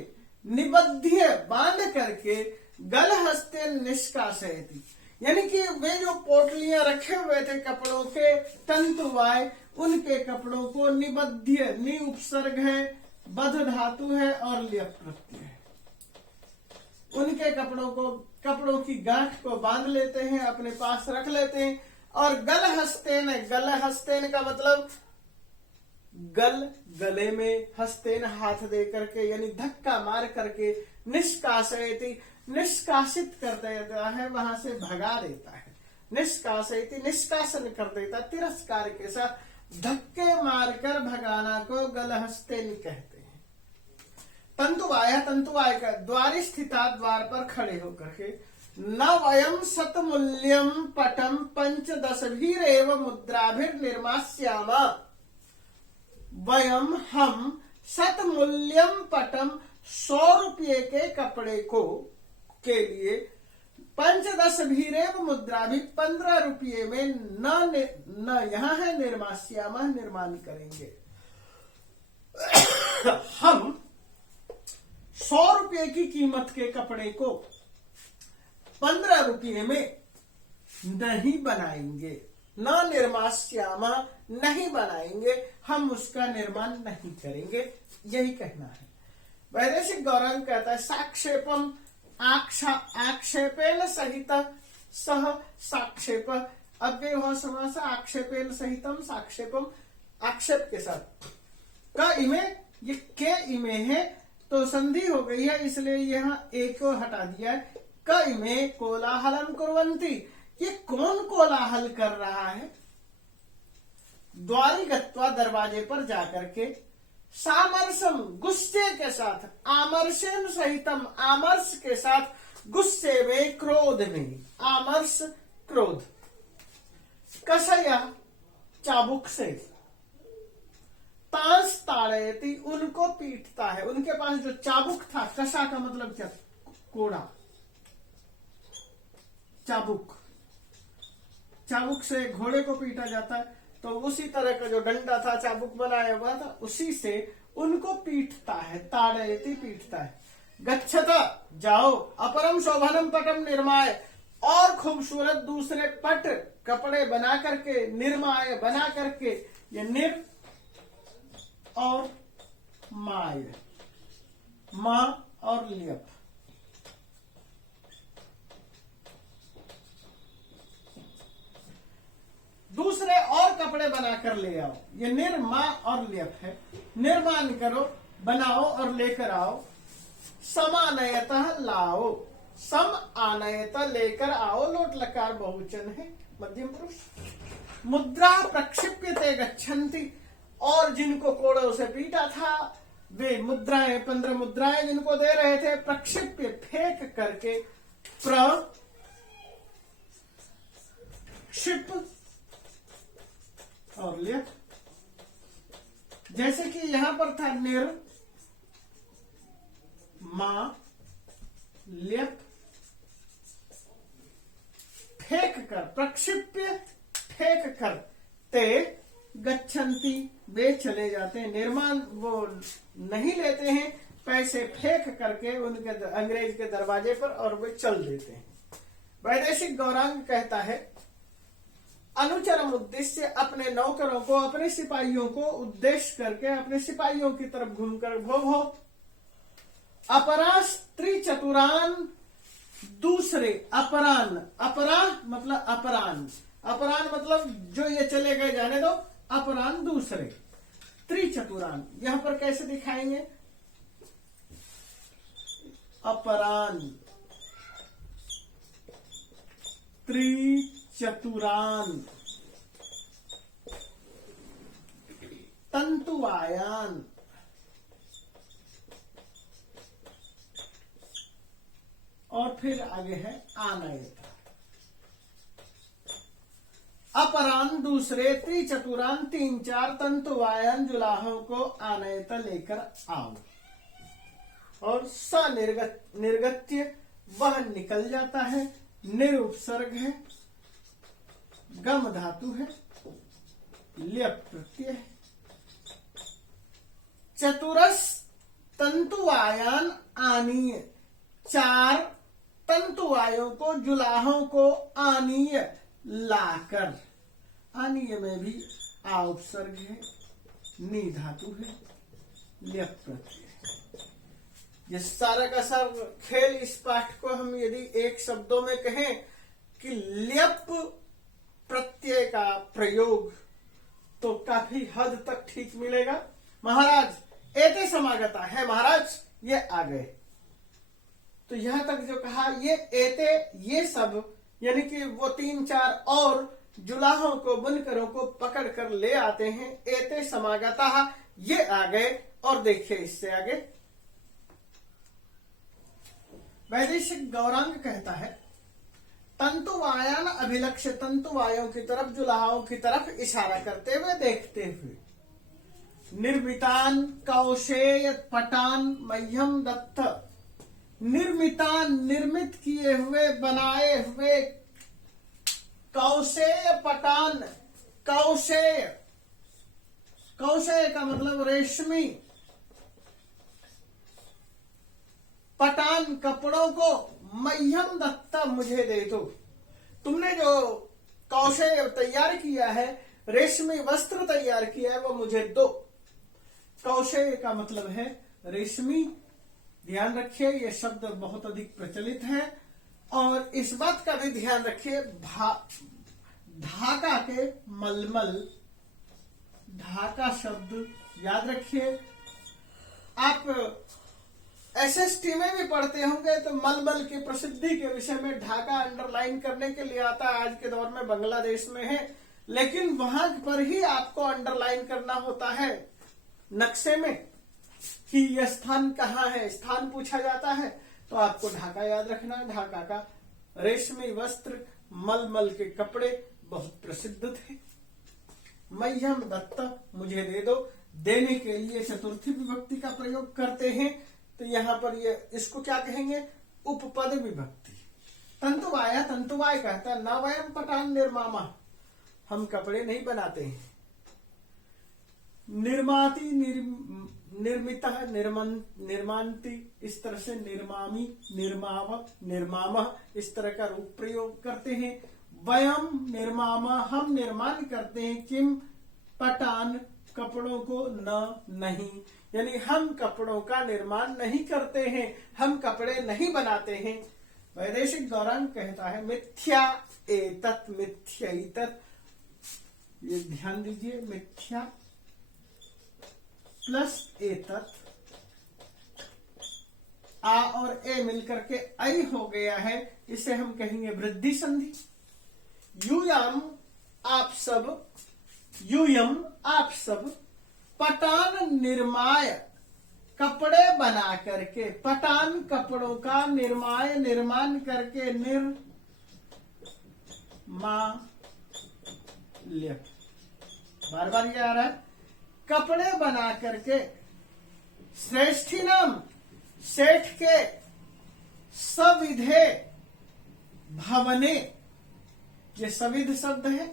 निबद्ध, बांध करके, गलहस्ते निष्कासयति, यानी कि वे जो पोटलियां रखे हुए थे कपड़ों के, तंतुवाय, उनके कपड़ों को निबद्ध, नि उपसर्ग है, बध धातु है और लियप प्रत्यय है, उनके कपड़ों को, कपड़ों की गांठ को बांध लेते हैं, अपने पास रख लेते हैं। और गलहस्तेन, गलहस्तेन का मतलब गले में, हस्तेन हाथ दे करके, यानी धक्का मार करके, निष्कासयति, निष्कासित कर देता है, वहां से भगा देता है। निष्कासयति, निष्कासन कर देता, तिरस्कार के साथ धक्के मारकर भगाना को गलहस्तेन कहते हैं। तंतुवाय, तंतुवाय का द्वार स्थिता, द्वार पर खड़े होकर के, न वयम शतमूल्यम पटम 15 मुद्राभिर निर्मास्यामा, वयम, हम, शतमूल्यम पटम, 100 रुपये के कपड़े को के लिए, 15 मुद्रा भी, 15 रुपये में, न यहां है निर्मास्यामा, निर्माण करेंगे। हम 100 रुपये की कीमत के कपड़े को 15 रुपये में नहीं बनाएंगे। न निर्मास्यामा, नहीं बनाएंगे, हम उसका निर्माण नहीं करेंगे, यही कहना है। वैदेशिक गौरांग कहता है साक्षेपम, आक्षेपेन सहित, सह साक्षेप, अव्ययः समास, आक्षेपेन सहितम, साक्षेपम, आक्षेप के साथ। का इमे, ये के इमे है तो संधि हो गई है, इसलिए यहाँ एक को हटा दिया है। क इमे कोलाहलम कुर्वन्ति, ये कौन कोलाहल कर रहा है? द्वारी गत्वा, दरवाजे पर जाकर के, सामरसम, गुस्से के साथ, आमर्षेन सहितम, आमर्ष के साथ, गुस्से में, क्रोध में, आमर्ष क्रोध। कसया, चाबुक से, तांस ताड़यति, उनको पीटता है। उनके पास जो चाबुक था, कसा का मतलब क्या? कोड़ा, चाबुक, चाबुक से घोड़े को पीटा जाता है, तो उसी तरह का जो डंडा था, चाबुक बनाया हुआ था, उसी से उनको पीटता है, ताड़यति पीटता है। गच्छत जाओ, अपरम शोभनम पटम निर्माय, और खूबसूरत दूसरे पट कपड़े बना करके, निर्माय बना करके, ये निर और माय, मां और लियप, दूसरे और कपड़े बनाकर ले आओ। ये निर्मा और लियप है। निर्माण करो, बनाओ और लेकर आओ। समानयतः लाओ, सम आनयत लेकर आओ, लोट लकार बहुवचन है, मध्यम पुरुष। मुद्रा प्रक्षिप्यते गच्छन्ति, और जिनको कोड़ों से पीटा था वे मुद्राएं, 15 मुद्राएं जिनको दे रहे थे, प्रक्षिप्य फेंक करके, प्रक्षिप और लियप। जैसे कि यहां पर था निर मा लियप, फेंक कर, प्रक्षिप्य फेंक कर, ते गच्छन्ति वे चले जाते हैं। निर्माण वो नहीं लेते हैं, पैसे फेंक करके उनके अंग्रेज के दरवाजे पर, और वे चल देते हैं। वैदेशिक गौरांग कहता है, अनुचरम उद्देश्य, अपने नौकरों को, अपने सिपाहियों को उद्देश्य करके अपने सिपाहियों की तरफ घूमकर, भो भो अपरास त्रिचतुरान, दूसरे अपरान, अपरा मतलब अपरान, अपरान मतलब जो ये चले गए जाने दो, अपरान दूसरे, त्रिचतुरान यहां पर कैसे दिखाएंगे, अपरान त्रिचतुरान, तंतुवायान, और फिर आगे है आनयत। अपरान दूसरे, त्रिचतुरान 3-4, तंतुवायन जुलाहों को आनयत लेकर आओ, और निर्गत्य वह निकल जाता है, निरुपसर्ग है, गम धातु है, लियप प्रत्यय है। चतुरस तंतुवायान आनीय, 4 तंतुवायों को, जुलाहों को आनीय लाकर, आनीय में भी आ उपसर्ग है, नी धातु है, लियप प्रत्यय है। ये सारा का सब खेल, इस पाठ को हम यदि एक शब्दों में कहें कि लियप प्रत्यय का प्रयोग, तो काफी हद तक ठीक मिलेगा। महाराज एते समागता है, महाराज ये आ गए। तो यहां तक जो कहा, ये एते, ये सब, यानी कि वो 3-4 और जुलाहों को, बुनकरों को पकड़ कर ले आते हैं। एते समागता, ये आ गए। और देखिए इससे आगे वैदेशिक गौरांग कहता है, तंतुवायान अभिलक्ष्य, तंतुवायों की तरफ, जुलाहों की तरफ इशारा करते हुए, देखते हुए। निर्मितान कौशेय पटान मह्यम दत्त, निर्मितान निर्मित किए हुए, बनाए हुए, कौशेय पटान, कौशेय, कौशेय का मतलब रेशमी, पटान कपड़ों को, मह्यम दत्ता मुझे दे दो। तुमने जो कौशेय तैयार किया है, रेशमी वस्त्र तैयार किया है, वो मुझे दो। कौशेय का मतलब है रेशमी। ध्यान रखिए, ये शब्द बहुत अधिक प्रचलित है। और इस बात का भी ध्यान रखिए, ढाका के मलमल, ढाका शब्द याद रखिए। आप एसएसटी में भी पढ़ते होंगे तो मलमल की प्रसिद्धि के विषय में ढाका अंडरलाइन करने के लिए आता है। आज के दौर में बांग्लादेश में है, लेकिन वहां पर ही आपको अंडरलाइन करना होता है नक्शे में कि यह स्थान कहाँ है। स्थान पूछा जाता है तो आपको ढाका याद रखना। ढाका का रेशमी वस्त्र, मलमल के कपड़े बहुत प्रसिद्ध थे। मह्यम दत्त मुझे दे दो। देने के लिए चतुर्थी विभक्ति का प्रयोग करते हैं, तो यहां पर ये इसको क्या कहेंगे, उपपद विभक्ति। तंतुवाया, तंतुवाय कहता है, न वयम पटान निर्मामा, हम कपड़े नहीं बनाते हैं। निर्माति निर्मितः, निर्मान्ति, इस तरह से निर्मामी, निर्माव, निर्मामः, इस तरह का रूप प्रयोग करते हैं। वयम निर्मामा, हम निर्माण करते हैं। किम, पटान, कपड़ों को। न, नहीं, यानी हम कपड़ों का निर्माण नहीं करते हैं, हम कपड़े नहीं बनाते हैं। वैदेशिक गौरांग कहता है मिथ्या एतत् मिथ्यैतत्, ये ध्यान दीजिए, मिथ्या प्लस एतत्, आ और ए मिलकर के ऐ हो गया है, इसे हम कहेंगे वृद्धि संधि। यूयम आप सब, यूयम आप सब, पटान निर्माय, कपड़े बना करके, पटान कपड़ों का, निर्माय निर्माण करके, निर्माल्य, बार बार ये आ रहा है, कपड़े बना करके, श्रेष्ठी नाम, सेठ के, सविधे भवने, ये सविध शब्द है,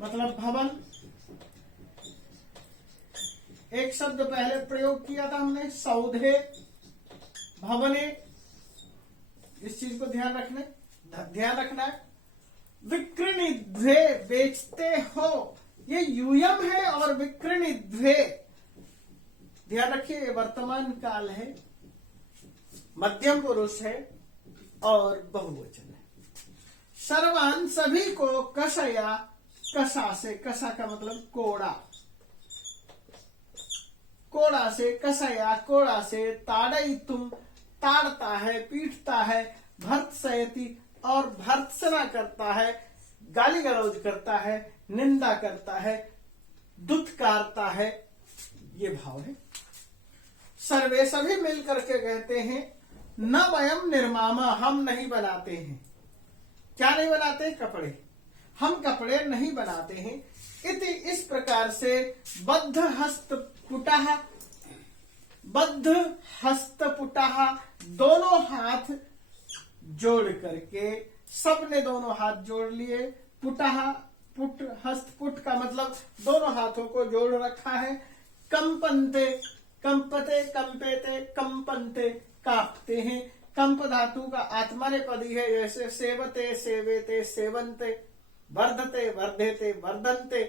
मतलब भवन। एक शब्द पहले प्रयोग किया था हमने, सौधे, भवने, इस चीज को ध्यान रखना है। विक्रनिध्वे, बेचते हो, ये यूयम है, और विक्रनिध्वे, ध्यान रखिए, वर्तमान काल है, मध्यम पुरुष है और बहुवचन है। सर्वान, सभी को, कषया, कषा से, कषा का मतलब कोड़ा, कोड़ा से, कषया, कोड़ा से, ताड़यितुम, ताड़ता है, पीटता है, भर्त्सयति, और भर्त्सना करता है, गाली गलौज करता है, निंदा करता है, दुत्कारता है, ये भाव है। सर्वे, सभी मिलकर के कहते हैं, न वयम निर्मामा, हम नहीं बनाते हैं। क्या नहीं बनाते? कपड़े, हम कपड़े नहीं बनाते हैं। इति, इस प्रकार से, बद्ध हस्तपुटः, बद्ध हस्तपुटः, दोनों हाथ जोड़ करके, सबने दोनों हाथ जोड़ लिए। पुटः, पुट, हस्तपुट का मतलब दोनों हाथों को जोड़ रखा है। कंपन्ते, कंपते, कंपेते, कंपन्ते, कांपते हैं। कंप धातु का आत्मनेपदी है, जैसे सेवते, सेवेते, सेवन्ते, वर्धते, वर्धेते, वर्धन्ते,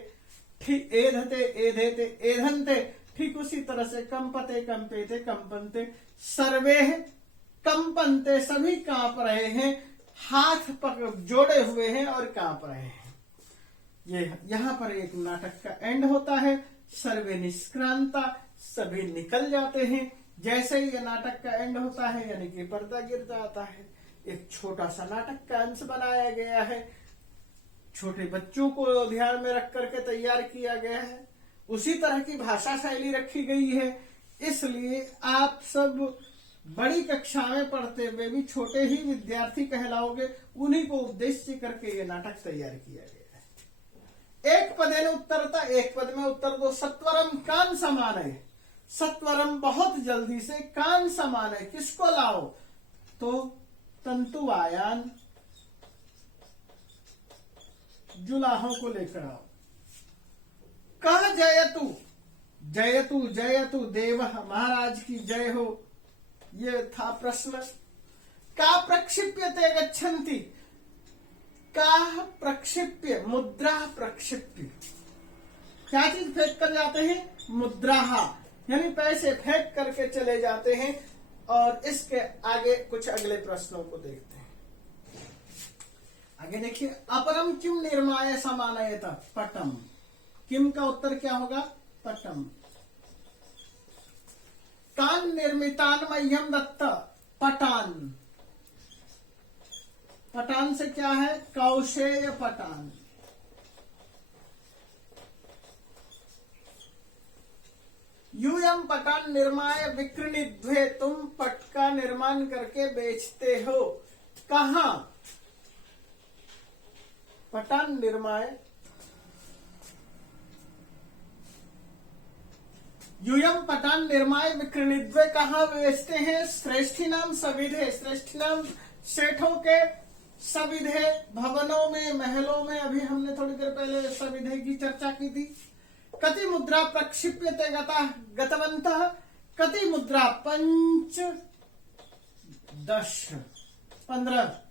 ठीक, एधते, एधेते, एधन्ते, ठीक उसी तरह से कंपते, कंपेते, कंपन्ते। सर्वे कंपन्ते, सभी कांप रहे हैं, हाथ पकड़ जोड़े हुए हैं और कांप रहे हैं। ये यहां पर एक नाटक का एंड होता है। सर्वे निष्क्रांता, सभी निकल जाते हैं। जैसे ही ये नाटक का एंड होता है, यानी कि पर्दा गिर जाता है, एक छोटा सा नाटक का अंश बनाया गया है, छोटे बच्चों को ध्यान में रख करके तैयार किया गया है, उसी तरह की भाषा शैली रखी गई है। इसलिए आप सब बड़ी कक्षा में पढ़ते हुए भी छोटे ही विद्यार्थी कहलाओगे, उन्हीं को उद्देश्य करके ये नाटक तैयार किया गया है। एक पदेन उत्तरता, एक पद में उत्तर दो। सत्वरम कान समान है, सत्वरम बहुत जल्दी से, कान समान है, किसको लाओ? तो तंतुवायान, जुलाहों को लेकर आओ। कह जयतु, जयतु, जयतु देव, महाराज की जय हो, ये था प्रश्न। का प्रक्षिप्यते गच्छन्ति, का प्रक्षिप्य, मुद्रा प्रक्षिप्य, क्या चीज फेंक कर जाते हैं? मुद्रा, यानी पैसे फेंक करके चले जाते हैं। और इसके आगे कुछ अगले प्रश्नों को देखते हैं। आगे देखिए, अपरम किम निर्माय समानयत, पटम। किम का उत्तर क्या होगा? पटम। तान निर्मितान मह्यम दत्त, पटान। पटान से क्या है? कौशेय पटान। यूयम पटान निर्माय विक्रनिध्वे, तुम पट का निर्माण करके बेचते हो। कहां? पटान निर्माय, यूयम पटान निर्माय विक्रनिध्वे, कहां बेचते हैं? श्रेष्ठी नाम सविधे, श्रेष्ठी नाम सेठों के, सविधे भवनों में, महलों में। अभी हमने थोड़ी देर पहले सविधे की चर्चा की थी। कति मुद्रा प्रक्षिप्यते गतवन्तः, कति मुद्रा 5, 10, 15।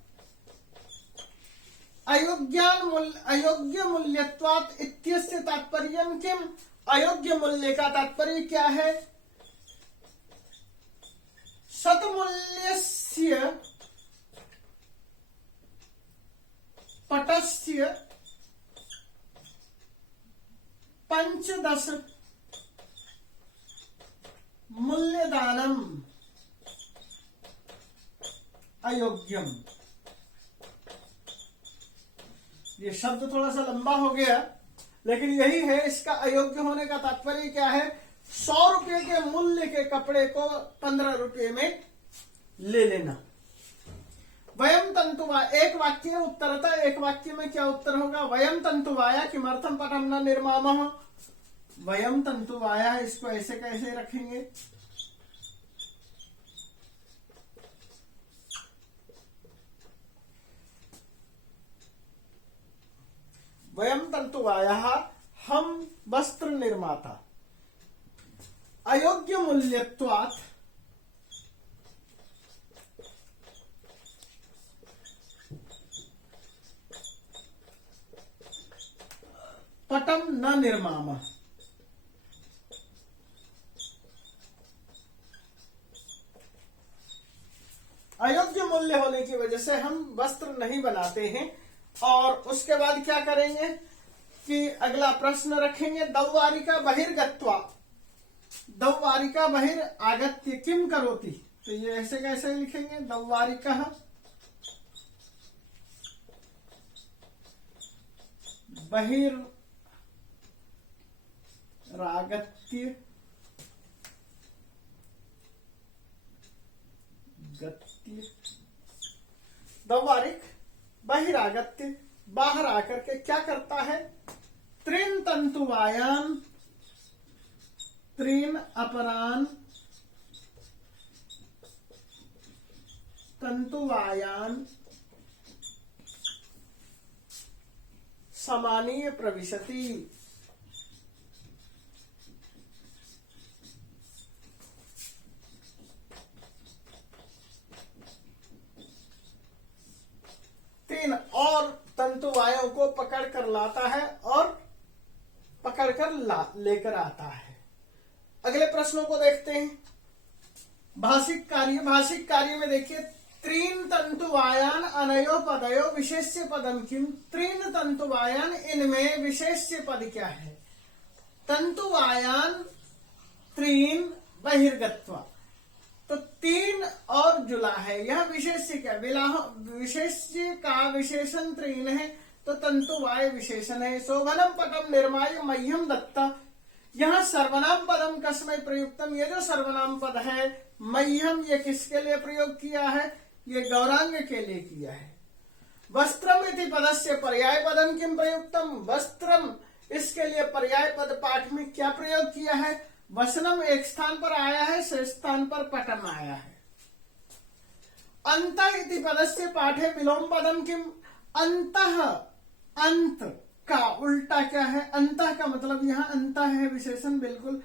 अयोग्य मूल्यत्वात् इत्यस्य तात्पर्यं किम? अयोग्य मूल्य का तात्पर्य क्या है? शतमूल्यस्य पटस्य 15 मूल्यदानम अयोग्यम। ये शब्द थोड़ा सा लंबा हो गया, लेकिन यही है, इसका अयोग्य होने का तात्पर्य क्या है? 100 रुपए के मूल्य के कपड़े को 15 रुपए में ले लेना। वयम तंतुवा, एक वाक्य उत्तरता, एक वाक्य में क्या उत्तर होगा? वयम तंतुवाया किमर्थम पटम न निर्मामः। वयम तंतुवाया, इसको ऐसे कैसे रखेंगे? वयम तंतुवाया, हम वस्त्र निर्माता। अयोग्य मूल्यत्वात् पटम न निर्मामः। अयोग्य मूल्य होने की वजह से हम वस्त्र नहीं बनाते हैं। और उसके बाद क्या करेंगे कि अगला प्रश्न रखेंगे, दौवारिका बहिर्गत्वा, दौवारिका बहिर आगत्य किम करोति। तो ये ऐसे कैसे लिखेंगे? दौवारिका बहिर रागत्य गत्य, दौवारिक बहिरागत्य, बाहर आकर के क्या करता है? त्रीन तंतुवायान, त्रीन अपरान तंतुवायान समानीय प्रविशति। तीन और तंतुवायों को पकड़ कर लाता है और पकड़ कर लेकर आता है। अगले प्रश्नों को देखते हैं। भाषिक कार्य में देखिए, त्रीन तंतुवायान अनयो पदयो विशेष्य पदम किम। त्रीन तंतुवायान, इनमें विशेष्य पद क्या है? तंतुवायान त्रीन बहिर्गत्वा, तो 3 और जुला है, यह विशेष्य क्या? विशेष्य का विशेषण 3 है, तो तंतुवाय विशेषण है। शोभनम पटम निर्माय मह्यम दत्ता, यहाँ सर्वनाम पदम कस्मै प्रयुक्तम। ये जो सर्वनाम पद है मह्यम, ये किसके लिए प्रयोग किया है? ये गौरांग के लिए किया है। वस्त्रम इति पदस्य पर्याय पदम किम प्रयुक्तम। वस्त्रम, इसके लिए पर्याय पद पाठ में क्या प्रयोग किया है? वसनम एक स्थान पर आया है, शेष स्थान पर पटम आया है। अंतः इति पदस्य पाठे विलोम पदम किम। अंतः, अंत का उल्टा क्या है? अंतः का मतलब यहाँ अंतः है विशेषण, बिल्कुल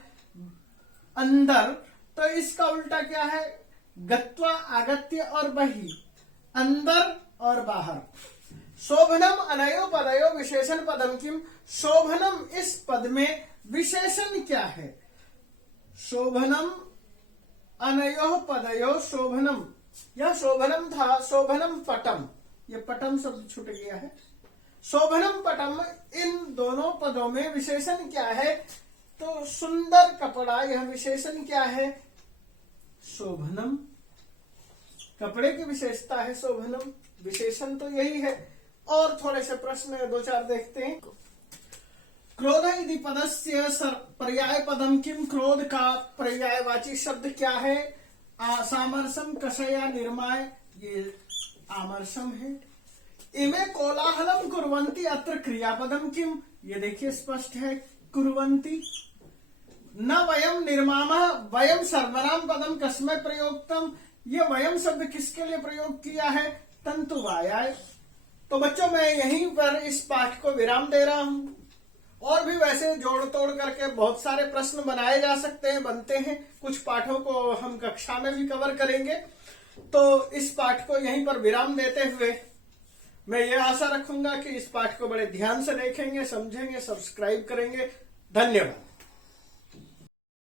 अंदर, तो इसका उल्टा क्या है? गत्वा, आगत्य और बहि, अंदर और बाहर। शोभनम अनयो पदयो विशेषण पदम किम। शोभनम, इस पद में विशेषण क्या है? शोभनम अनयो पदयो, शोभनम, यह शोभनम था, शोभनम पटम, ये पटम शब्द छूट गया है। शोभनम पटम, इन दोनों पदों में विशेषण क्या है? तो सुंदर कपड़ा, यह विशेषण क्या है? शोभनम, कपड़े की विशेषता है शोभनम, विशेषण तो यही है। और थोड़े से प्रश्न 2-4 देखते हैं। क्रोध यदि पदस्य पर्याय पदम किम। क्रोध का पर्यायवाची शब्द क्या है? सामरसम कषया निर्माय, ये आमर्शम है। इमे कोलाहलम कुर्वन्ति, अत्र क्रियापदम किम। ये देखिए स्पष्ट है, कुर्वन्ति। न वयम निर्मामः, वयम सर्वनाम पदम कस्मै प्रयोक्तम। ये वयम शब्द किसके लिए प्रयोग किया है? तंतुवायाय। तो बच्चों, मैं यहीं पर इस पाठ को विराम दे रहा हूं। और भी वैसे जोड़ तोड़ करके बहुत सारे प्रश्न बनाए जा सकते हैं, बनते हैं। कुछ पाठों को हम कक्षा में भी कवर करेंगे। तो इस पाठ को यहीं पर विराम देते हुए मैं ये आशा रखूंगा कि इस पाठ को बड़े ध्यान से देखेंगे, समझेंगे, सब्सक्राइब करेंगे। धन्यवाद।